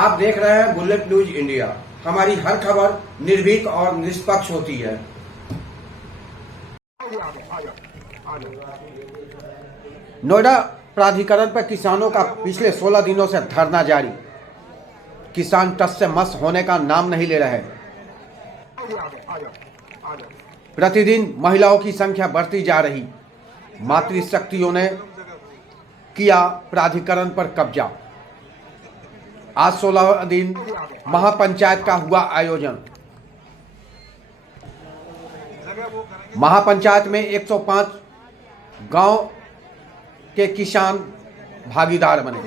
आप देख रहे हैं बुलेट न्यूज इंडिया। हमारी हर खबर निर्भीक और निष्पक्ष होती है। नोएडा प्राधिकरण पर किसानों का पिछले 16 दिनों से धरना जारी। किसान टस से मस होने का नाम नहीं ले रहे। प्रतिदिन महिलाओं की संख्या बढ़ती जा रही। मातृशक्तियों ने किया प्राधिकरण पर कब्जा। आज 16 दिन महापंचायत का हुआ आयोजन। महापंचायत में 105 गांव के किसान भागीदार बने।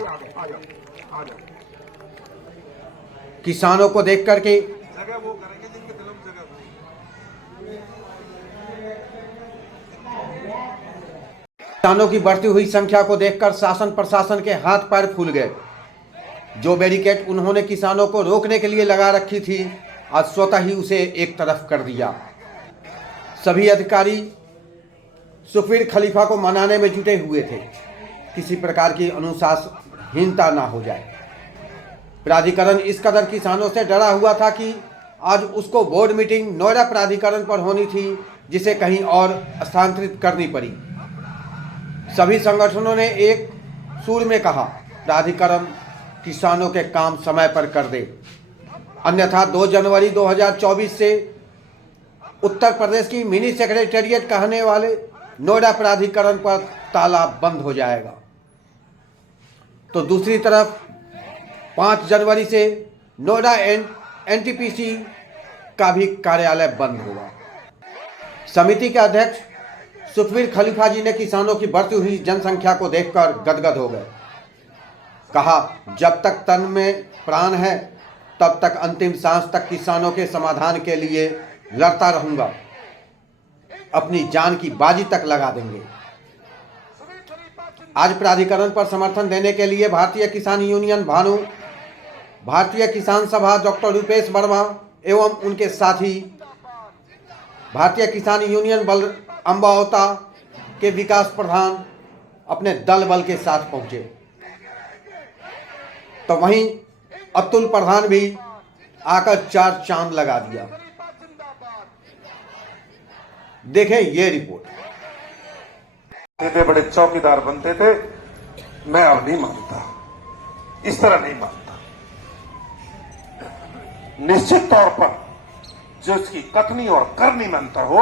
किसानों को देख करके किसानों की बढ़ती हुई संख्या को देखकर शासन प्रशासन के हाथ पैर फूल गए। जो बैरिकेड उन्होंने किसानों को रोकने के लिए लगा रखी थी, आज स्वतः ही उसे एक तरफ कर दिया। सभी अधिकारी सुफीर खलीफा को मनाने में जुटे हुए थे, किसी प्रकार की अनुशासनहीनता ना हो जाए। प्राधिकरण इस कदर किसानों से डरा हुआ था कि आज उसको बोर्ड मीटिंग नोएडा प्राधिकरण पर होनी थी, जिसे कहीं और स्थानांतरित करनी पड़ी। सभी संगठनों ने एक सुर में कहा, प्राधिकरण किसानों के काम समय पर कर दे, अन्यथा 2 जनवरी 2024 से उत्तर प्रदेश की मिनी सेक्रेटेरिएट कहने वाले नोएडा प्राधिकरण पर ताला बंद हो जाएगा। तो दूसरी तरफ 5 जनवरी से नोएडा एनटीपीसी का भी कार्यालय बंद होगा। समिति के अध्यक्ष सुफीर खलीफा जी ने किसानों की बढ़ती हुई जनसंख्या को देखकर गदगद हो गए। कहा, जब तक तन में प्राण है तब तक अंतिम सांस तक किसानों के समाधान के लिए लड़ता रहूंगा। अपनी जान की बाजी तक लगा देंगे। आज प्राधिकरण पर समर्थन देने के लिए भारतीय किसान यूनियन भानु, भारतीय किसान सभा डॉक्टर रूपेश वर्मा एवं उनके साथी, भारतीय किसान यूनियन बल अम्बावता के विकास प्रधान अपने दल बल के साथ पहुंचे। तो वहीं अतुल प्रधान भी आकर 4 चांद लगा दिया। देखें ये रिपोर्ट। थे बड़े चौकीदार बनते थे, मैं अब नहीं मानता, इस तरह नहीं मानता। निश्चित तौर पर जो इसकी कथनी और करनी में अंतर हो,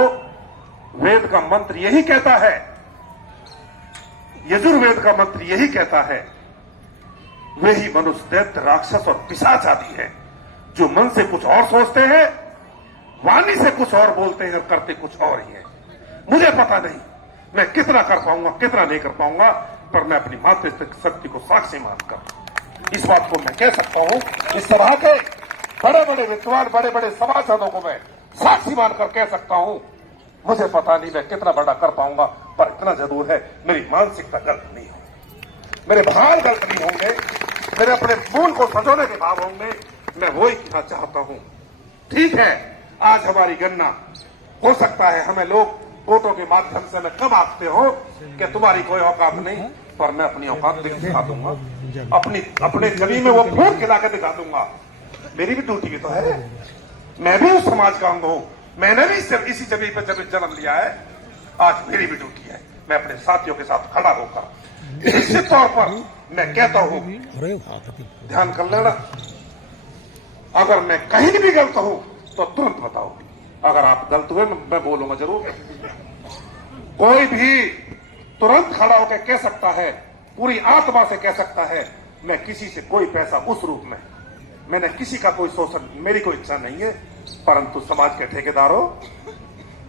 वेद का मंत्र यही कहता है, यजुर्वेद का मंत्र यही कहता है, वे ही मनुष्य, दैत्य, राक्षस और पिशाच आदि है जो मन से कुछ और सोचते हैं, वाणी से कुछ और बोलते हैं और करते कुछ और ही है। मुझे पता नहीं मैं कितना कर पाऊंगा, कितना नहीं कर पाऊंगा, पर मैं अपनी मातृशक्ति को साक्षी मानकर इस बात को मैं कह सकता हूं। इस सभा के बड़े बड़े विद्वान, बड़े बड़े सभासदों को मैं साक्षी मानकर कह सकता हूं, मुझे पता नहीं मैं कितना बड़ा कर पाऊंगा, पर इतना जरूर है, मेरी मानसिकता गलत नहीं होगी, मेरे भाव गलत नहीं होंगे, मेरे अपने मूल को संजोने के भाव होंगे। मैं वही कहना चाहता हूं। ठीक है, आज हमारी गणना हो सकता है, हमें लोग वोटों के माध्यम से मैं कब आते हो कि तुम्हारी कोई औकात नहीं, पर मैं अपनी औकात दिखा दूंगा, अपने जमीन में वो फूट खिला के दिखा दूंगा। मेरी भी ड्यूटी भी तो है, मैं भी उस समाज का अंग हूं, मैंने भी इसी जमीन पर जन्म लिया है, आज मेरी भी ड्यूटी है, मैं अपने साथियों के साथ खड़ा होकर निश्चित तौर पर मैं कहता हूं, ध्यान कर लेना, अगर मैं कहीं भी गलत हूं तो तुरंत बताओ। अगर आप गलत हुए मैं बोलूंगा जरूर। कोई भी तुरंत खड़ा होकर कह सकता है, पूरी आत्मा से कह सकता है, मैं किसी से कोई पैसा उस रूप में, मैंने किसी का कोई शोषण, मेरी कोई इच्छा नहीं है, परंतु समाज के ठेकेदारों,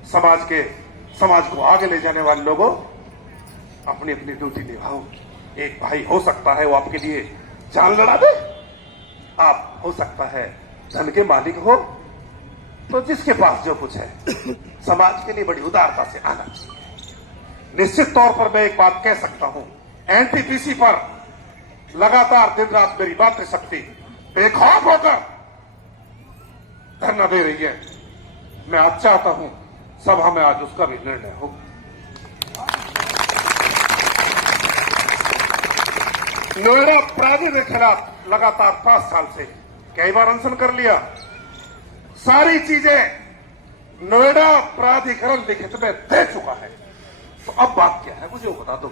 समाज को आगे ले जाने वाले लोगों, अपनी अपनी ड्यूटी निभाओ। एक भाई हो सकता है वो आपके लिए जान लड़ा दे, आप हो सकता है धन के मालिक हो, तो जिसके पास जो कुछ है समाज के लिए बड़ी उदारता से आना चाहिए। निश्चित तौर पर मैं एक बात कह सकता हूं, एनटीपीसी पर लगातार दिन रात मेरी मातृशक्ति बेखौफ होकर धरना दे रही है। मैं आज चाहता हूं सभा में आज उसका भी निर्णय हो। नोएडा अपराधी के खिलाफ लगातार 5 साल से कई बार अनशन कर लिया। सारी चीजें नोएडा प्राधिकरण लिखित में दे चुका है। तो अब बात क्या है मुझे वो बता दो।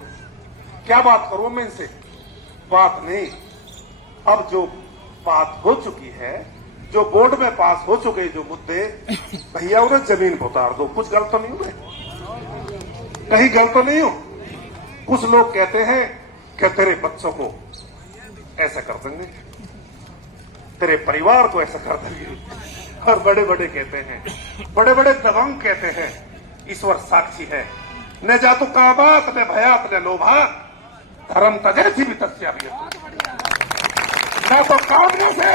क्या बात करूं मैं इनसे? बात नहीं। अब जो बात हो चुकी है, जो बोर्ड में पास हो चुके जो मुद्दे, भैया उन्हें जमीन पर उतार दो। कुछ गलत तो नहीं हुए? कहीं गलत तो नहीं हो? कुछ लोग कहते हैं कि तेरे बच्चों को ऐसा कर देंगे, तेरे परिवार को ऐसा कर देंगे, और बड़े बड़े कहते हैं, बड़े बड़े दबंग कहते हैं, ईश्वर साक्षी है, न जातु कामात न भयात न लोभात धर्म तजे जीवितस्य भी। मैं तो कामने से,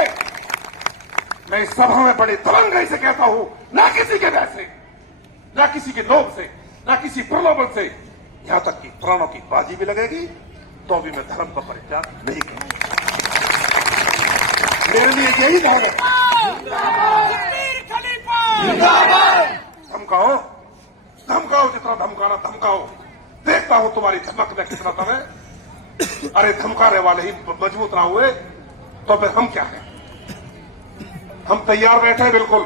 मैं इस सभा में बड़ी दबंगाई से कहता हूं, ना किसी के भय से, ना किसी के लोभ से, ना किसी प्रलोभन से, यहां तक कि प्राणों की बाजी भी लगेगी तो भी मैं धर्म का परित्याग नहीं करूंगा। मेरे लिए यही है। धमकाओ, धमकाओ, जितना धमकाना धमकाओ, देखता हूं तुम्हारी धमक में कितना दम है। अरे धमकाने वाले ही मजबूत ना हुए तो फिर हम क्या हैं? हम तैयार बैठे हैं, बिल्कुल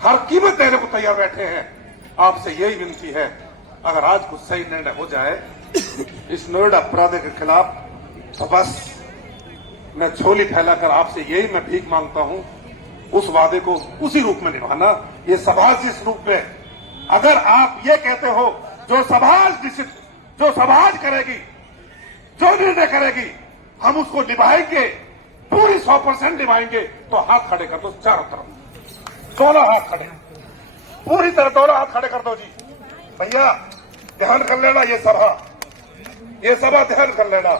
हर कीमत देने को तैयार बैठे हैं। आपसे यही विनती है, अगर आज कुछ सही निर्णय हो जाए इस नोएडा अपराध के खिलाफ, तो बस मैं झोली फैलाकर आपसे यही मैं भीख मांगता हूं, उस वादे को उसी रूप में निभाना। ये समाज जिस रूप में, अगर आप ये कहते हो जो समाज निश्चित, जो समाज करेगी, जो निर्णय करेगी, हम उसको निभाएंगे, पूरी 100% निभाएंगे। तो हाथ खड़े कर दो चारों तरफ, दोनों हाथ खड़े, पूरी तरह दोनों हाथ खड़े कर दो जी। भैया ध्यान कर लेना, ये सभा ध्यान कर लेना।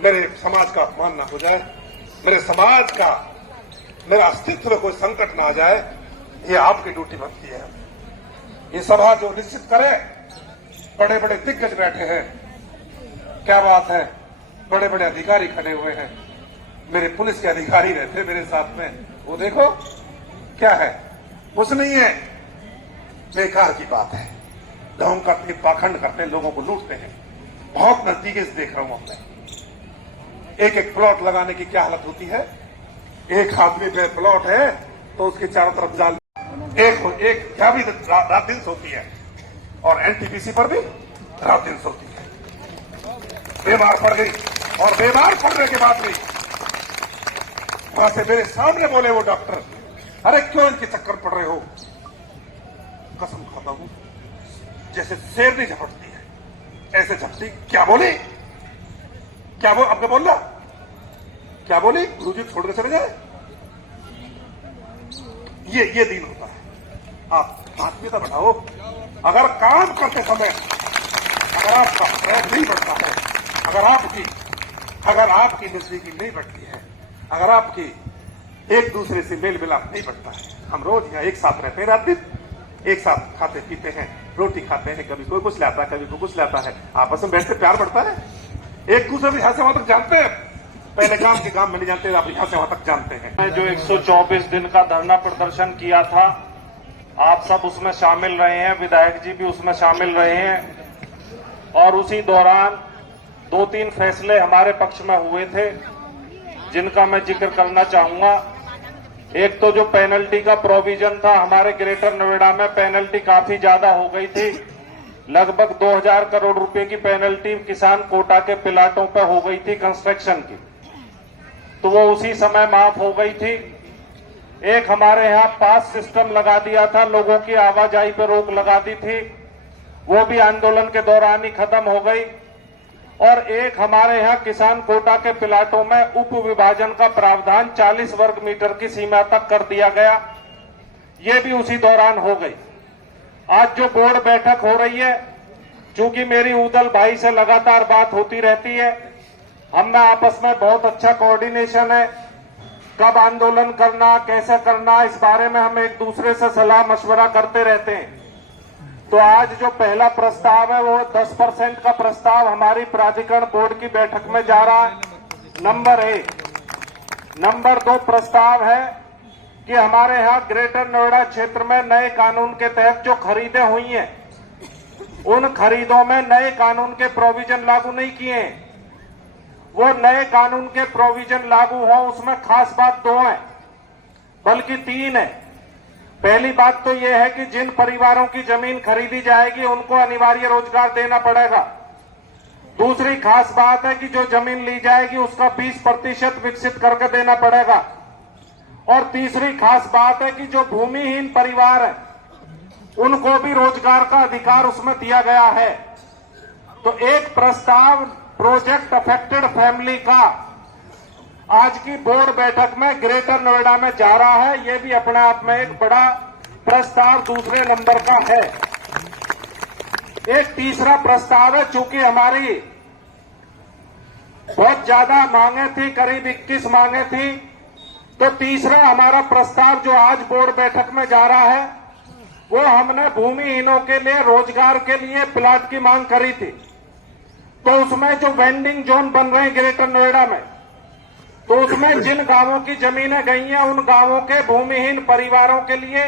मेरे समाज का अपमान ना हो जाए, मेरे समाज का, मेरे अस्तित्व में कोई संकट ना आ जाए, ये आपकी ड्यूटी बनती है। ये सभा जो निश्चित करे, बड़े बड़े दिग्गज बैठे हैं, क्या बात है, बड़े बड़े अधिकारी खड़े हुए हैं, मेरे पुलिस के अधिकारी रहते मेरे साथ में, वो देखो क्या है, कुछ नहीं है, बेकार की बात है। ढोंग करते, पाखंड करते, लोगों को लूटते हैं। बहुत नजदीक से देख रहा हूं अपने। एक एक प्लॉट लगाने की क्या हालत होती है। एक आदमी पे प्लॉट है तो उसके चारों तरफ जाल, एक क्या भी रात दिन सोती है, और एनटीपीसी पर भी रात दिन सोती है। बीमार पड़ गई, और बीमार पड़ने के बाद भी वहां से मेरे सामने बोले वो डॉक्टर, अरे क्यों इनके चक्कर पड़ रहे हो? कसम खाता हूं, जैसे शेरनी झपटती है ऐसे झपटी। क्या बोली? क्या बोल, अब क्या बोल रहा? क्या बोली? गुरुजी छोड़ के चले जाए? ये दिन होता है। आप आत्मीयता बढ़ाओ। अगर काम करते समय अगर आपका प्रयास नहीं बढ़ता है, अगर आपकी नजदीकी नहीं बढ़ती है, अगर आपकी एक दूसरे से मेल मिलाप नहीं बढ़ता है, हम रोज यहाँ एक साथ रहते हैं, रात दिन एक साथ खाते पीते हैं, रोटी खाते हैं, कभी कोई कुछ लाता है, कभी कोई कुछ लाता है, आपस में बैठते प्यार बढ़ता है, एक दूसरे को यहां से वहां तक जानते हैं। पहले गांव के गांव में नहीं जानते, आप यहां से वहां तक जानते हैं। जो 124 दिन का धरना प्रदर्शन किया था, आप सब उसमें शामिल रहे हैं, विधायक जी भी उसमें शामिल रहे हैं, और उसी दौरान 2-3 फैसले हमारे पक्ष में हुए थे जिनका मैं जिक्र करना चाहूंगा। एक तो जो पेनल्टी का प्रोविजन था, हमारे ग्रेटर नोएडा में पेनल्टी काफी ज्यादा हो गई थी, लगभग 2000 करोड़ रुपए की पेनल्टी किसान कोटा के प्लाटों पर हो गई थी कंस्ट्रक्शन की, तो वो उसी समय माफ हो गई थी। एक हमारे यहाँ पास सिस्टम लगा दिया था, लोगों की आवाजाही पर रोक लगा दी थी, वो भी आंदोलन के दौरान ही खत्म हो गई। और एक हमारे यहाँ किसान कोटा के प्लाटों में उप विभाजन का प्रावधान 40 वर्ग मीटर की सीमा तक कर दिया गया, ये भी उसी दौरान हो गई। आज जो बोर्ड बैठक हो रही है, चूंकि मेरी उदल भाई से लगातार बात होती रहती है, हम में आपस में बहुत अच्छा कोऑर्डिनेशन है, कब आंदोलन करना, कैसे करना, इस बारे में हम एक दूसरे से सलाह मशवरा करते रहते हैं। तो आज जो पहला प्रस्ताव है वो 10% का प्रस्ताव हमारी प्राधिकरण बोर्ड की बैठक में जा रहा है, नंबर 1। नंबर 2 प्रस्ताव है कि हमारे यहाँ ग्रेटर नोएडा क्षेत्र में नए कानून के तहत जो खरीदें हुई हैं, उन खरीदों में नए कानून के प्रोविजन लागू नहीं किए हैं, वो नए कानून के प्रोविजन लागू हो, उसमें खास बात 2 है, बल्कि 3 है। पहली बात तो यह है कि जिन परिवारों की जमीन खरीदी जाएगी उनको अनिवार्य रोजगार देना पड़ेगा। दूसरी खास बात है कि जो जमीन ली जाएगी उसका 20% विकसित करके देना पड़ेगा। और तीसरी खास बात है कि जो भूमिहीन परिवार है उनको भी रोजगार का अधिकार उसमें दिया गया है। तो एक प्रस्ताव प्रोजेक्ट अफेक्टेड फैमिली का आज की बोर्ड बैठक में ग्रेटर नोएडा में जा रहा है। यह भी अपने आप में एक बड़ा प्रस्ताव दूसरे नंबर का है। एक तीसरा प्रस्ताव है, चूंकि हमारी बहुत ज्यादा मांगे थी, करीब 21 मांगे थी, तो तीसरा हमारा प्रस्ताव जो आज बोर्ड बैठक में जा रहा है वो हमने भूमिहीनों के लिए रोजगार के लिए प्लाट की मांग करी थी। तो उसमें जो वेंडिंग जोन बन रहे हैं ग्रेटर नोएडा में, तो उसमें जिन गांवों की जमीनें गई हैं उन गांवों के भूमिहीन परिवारों के लिए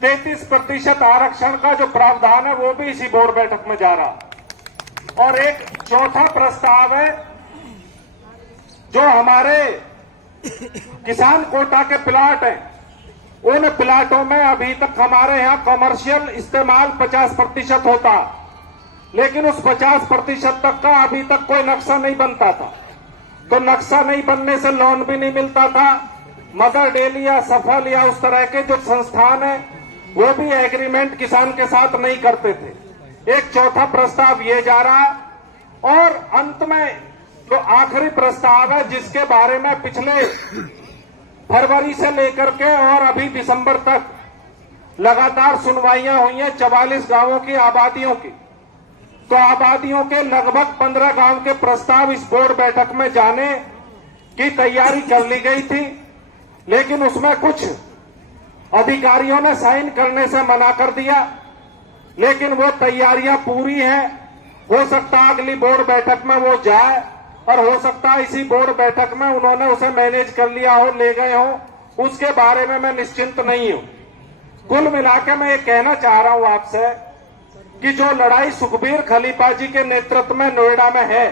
33% आरक्षण का जो प्रावधान है वो भी इसी बोर्ड बैठक में जा रहा। और एक चौथा प्रस्ताव है जो हमारे किसान कोटा के प्लाट हैं, उन प्लाटों में अभी तक हमारे यहाँ कमर्शियल इस्तेमाल 50% होता, लेकिन उस 50% तक का अभी तक कोई नक्शा नहीं बनता था। तो नक्शा नहीं बनने से लोन भी नहीं मिलता था। मदर डेल या सफल या उस तरह के जो संस्थान है वो भी एग्रीमेंट किसान के साथ नहीं करते थे। एक चौथा प्रस्ताव ये जा रहा। और अंत में जो आखिरी प्रस्ताव है जिसके बारे में पिछले फरवरी से लेकर के और अभी दिसंबर तक लगातार सुनवाइयां हुई हैं 44 गांवों की आबादियों की, तो आबादियों के लगभग 15 गांव के प्रस्ताव इस बोर्ड बैठक में जाने की तैयारी कर ली गई थी, लेकिन उसमें कुछ अधिकारियों ने साइन करने से मना कर दिया। लेकिन वो तैयारियां पूरी हैं। हो सकता है अगली बोर्ड बैठक में वो जाए और हो सकता है इसी बोर्ड बैठक में उन्होंने उसे मैनेज कर लिया हो, ले गए हो, उसके बारे में मैं निश्चिंत नहीं हूं। कुल मिलाकर मैं ये कहना चाह रहा हूं आपसे कि जो लड़ाई सुखबीर खलीफा जी के नेतृत्व में नोएडा में है,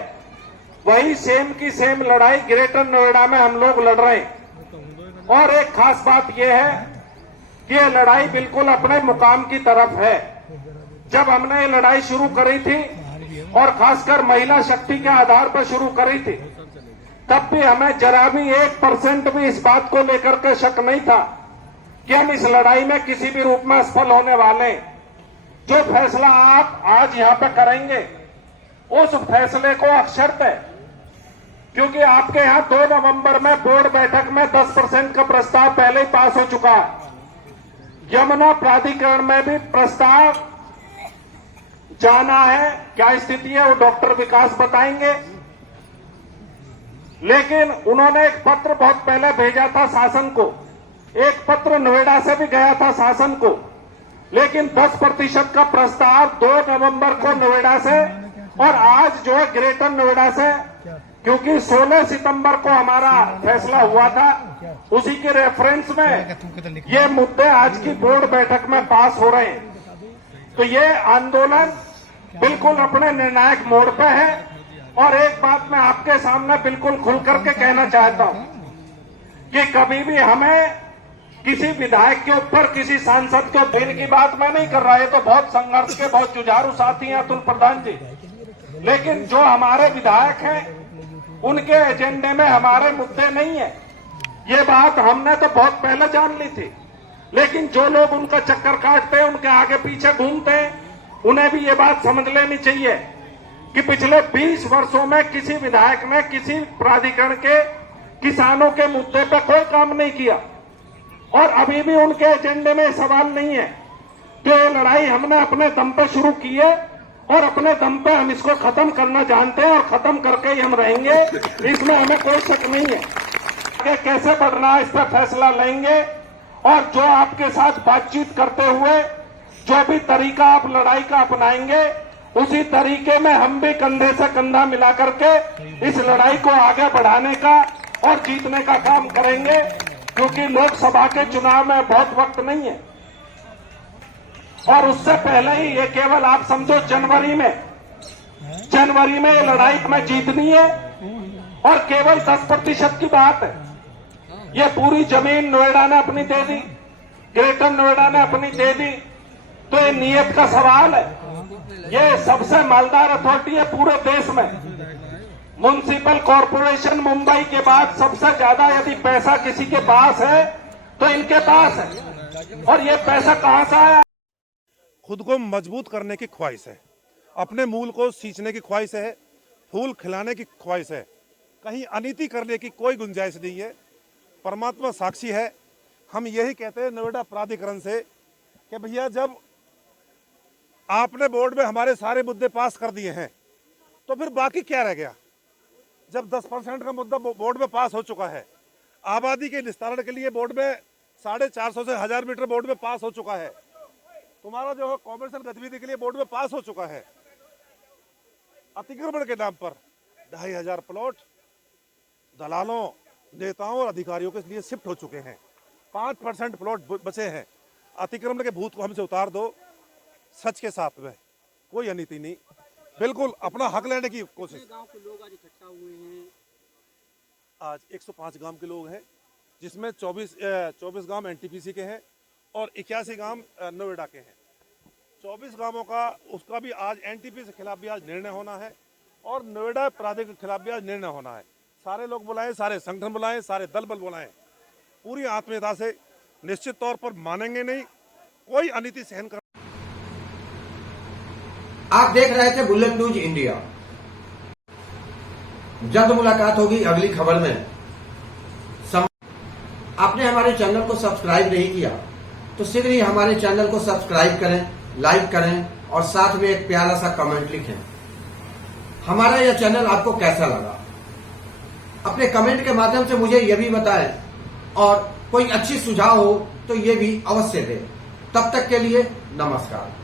वही सेम की सेम लड़ाई ग्रेटर नोएडा में हम लोग लड़ रहे हैं। और एक खास बात यह है कि यह लड़ाई बिल्कुल अपने मुकाम की तरफ है। जब हमने ये लड़ाई शुरू करी थी और खासकर महिला शक्ति के आधार पर शुरू करी थी, तब भी हमें जरा भी 1% भी इस बात को लेकर के शक नहीं था कि हम इस लड़ाई में किसी भी रूप में असफल होने वाले हैं। जो फैसला आप आज यहां पर करेंगे उस फैसले को अक्षरत है, क्योंकि आपके यहां 2 नवंबर में बोर्ड बैठक में 10% का प्रस्ताव पहले ही पास हो चुका है। यमुना प्राधिकरण में भी प्रस्ताव जाना है। क्या स्थिति है वो डॉक्टर विकास बताएंगे। लेकिन उन्होंने एक पत्र बहुत पहले भेजा था शासन को, एक पत्र नोएडा से भी गया था शासन को, लेकिन 10% का प्रस्ताव 2 नवंबर को नोएडा से और आज जो है ग्रेटर नोएडा से, क्योंकि 16 सितंबर को हमारा फैसला हुआ था, उसी के रेफरेंस में ये मुद्दे आज की बोर्ड बैठक में पास हो रहे हैं। तो ये आंदोलन बिल्कुल अपने निर्णायक मोड़ पे है। और एक बात मैं आपके सामने बिल्कुल खुल करके कहना चाहता हूं कि कभी भी हमें किसी विधायक के ऊपर, किसी सांसद के ऊपर की बात मैं नहीं कर रहा, ये तो बहुत संघर्ष के बहुत जुझारू साथी हैं अतुल प्रधान जी, लेकिन जो हमारे विधायक हैं उनके एजेंडे में हमारे मुद्दे नहीं है। ये बात हमने तो बहुत पहले जान ली थी, लेकिन जो लोग उनका चक्कर काटते हैं, उनके आगे पीछे घूमते हैं, उन्हें भी ये बात समझ लेनी चाहिए कि पिछले 20 वर्षों में किसी विधायक ने किसी प्राधिकरण के किसानों के मुद्दे पर कोई काम नहीं किया और अभी भी उनके एजेंडे में सवाल नहीं है। तो ये लड़ाई हमने अपने दम पे शुरू की है और अपने दम पे हम इसको खत्म करना जानते हैं और खत्म करके ही हम रहेंगे, इसमें हमें कोई शक नहीं है। आगे कैसे बढ़ना है इस पर फैसला लेंगे और जो आपके साथ बातचीत करते हुए जो भी तरीका आप लड़ाई का अपनाएंगे, उसी तरीके में हम भी कंधे से कंधा मिला करके इस लड़ाई को आगे बढ़ाने का और जीतने का काम करेंगे, क्योंकि लोकसभा के चुनाव में बहुत वक्त नहीं है। और उससे पहले ही ये केवल आप समझो जनवरी में ये लड़ाई हमें जीतनी है और केवल 10% की बात है। ये पूरी जमीन नोएडा ने अपनी दे दी, ग्रेटर नोएडा ने अपनी दे दी, तो ये नीयत का सवाल है। ये सबसे मालदार अथॉरिटी है पूरे देश में। म्युनिसिपल कॉरपोरेशन मुंबई के बाद सबसे ज्यादा यदि पैसा किसी के पास है तो इनके पास है। और ये पैसा कहां से आया? खुद को मजबूत करने की ख्वाहिश है, अपने मूल को सींचने की ख्वाहिश है, फूल खिलाने की ख्वाहिश है। कहीं अनीति करने की कोई गुंजाइश नहीं है। परमात्मा साक्षी है। हम यही कहते हैं नोएडा प्राधिकरण से कि भैया जब आपने बोर्ड में हमारे सारे मुद्दे पास कर दिए हैं तो फिर बाकी क्या रह गया? जब 10% का मुद्दा बोर्ड में पास हो चुका है, आबादी के निस्तारण के लिए बोर्ड में 450 से 1000 मीटर बोर्ड में पास हो चुका है, तुम्हारा जो है कॉमर्शियल गतिविधि के लिए बोर्ड में पास हो चुका है, अतिक्रमण के नाम पर 2500 प्लॉट दलालों, नेताओं और अधिकारियों के लिए शिफ्ट हो चुके हैं। 5% प्लॉट बचे हैं। अतिक्रमण के भूत को हमसे उतार दो, सच के साथ में कोई अनीति नहीं, बिल्कुल अपना हक लेने की कोशिश। गांव के लोग आज इकट्ठा हुए हैं। आज 105 गांव के लोग हैं, जिसमें 24 गांव एनटीपीसी के हैं और 81 गांव नोएडा के हैं। 24 गांवों का उसका भी आज एनटीपी के खिलाफ भी आज निर्णय होना है और नोएडा प्राधिकरण के खिलाफ भी आज निर्णय होना है। सारे लोग बुलाएं, सारे संगठन बुलाएं, सारे दल बल बुलाएं, पूरी आत्मीयता से। निश्चित तौर पर मानेंगे नहीं, कोई अनीति सहन कर। आप देख रहे थे बुलेट न्यूज इंडिया। जल्द मुलाकात होगी अगली खबर में। आपने हमारे चैनल को सब्सक्राइब नहीं किया तो शीघ्र ही हमारे चैनल को सब्सक्राइब करें, लाइक करें और साथ में एक प्यारा सा कमेंट लिखें। हमारा यह चैनल आपको कैसा लगा अपने कमेंट के माध्यम से मुझे यह भी बताएं और कोई अच्छी सुझाव हो तो ये भी अवश्य दें। तब तक के लिए नमस्कार।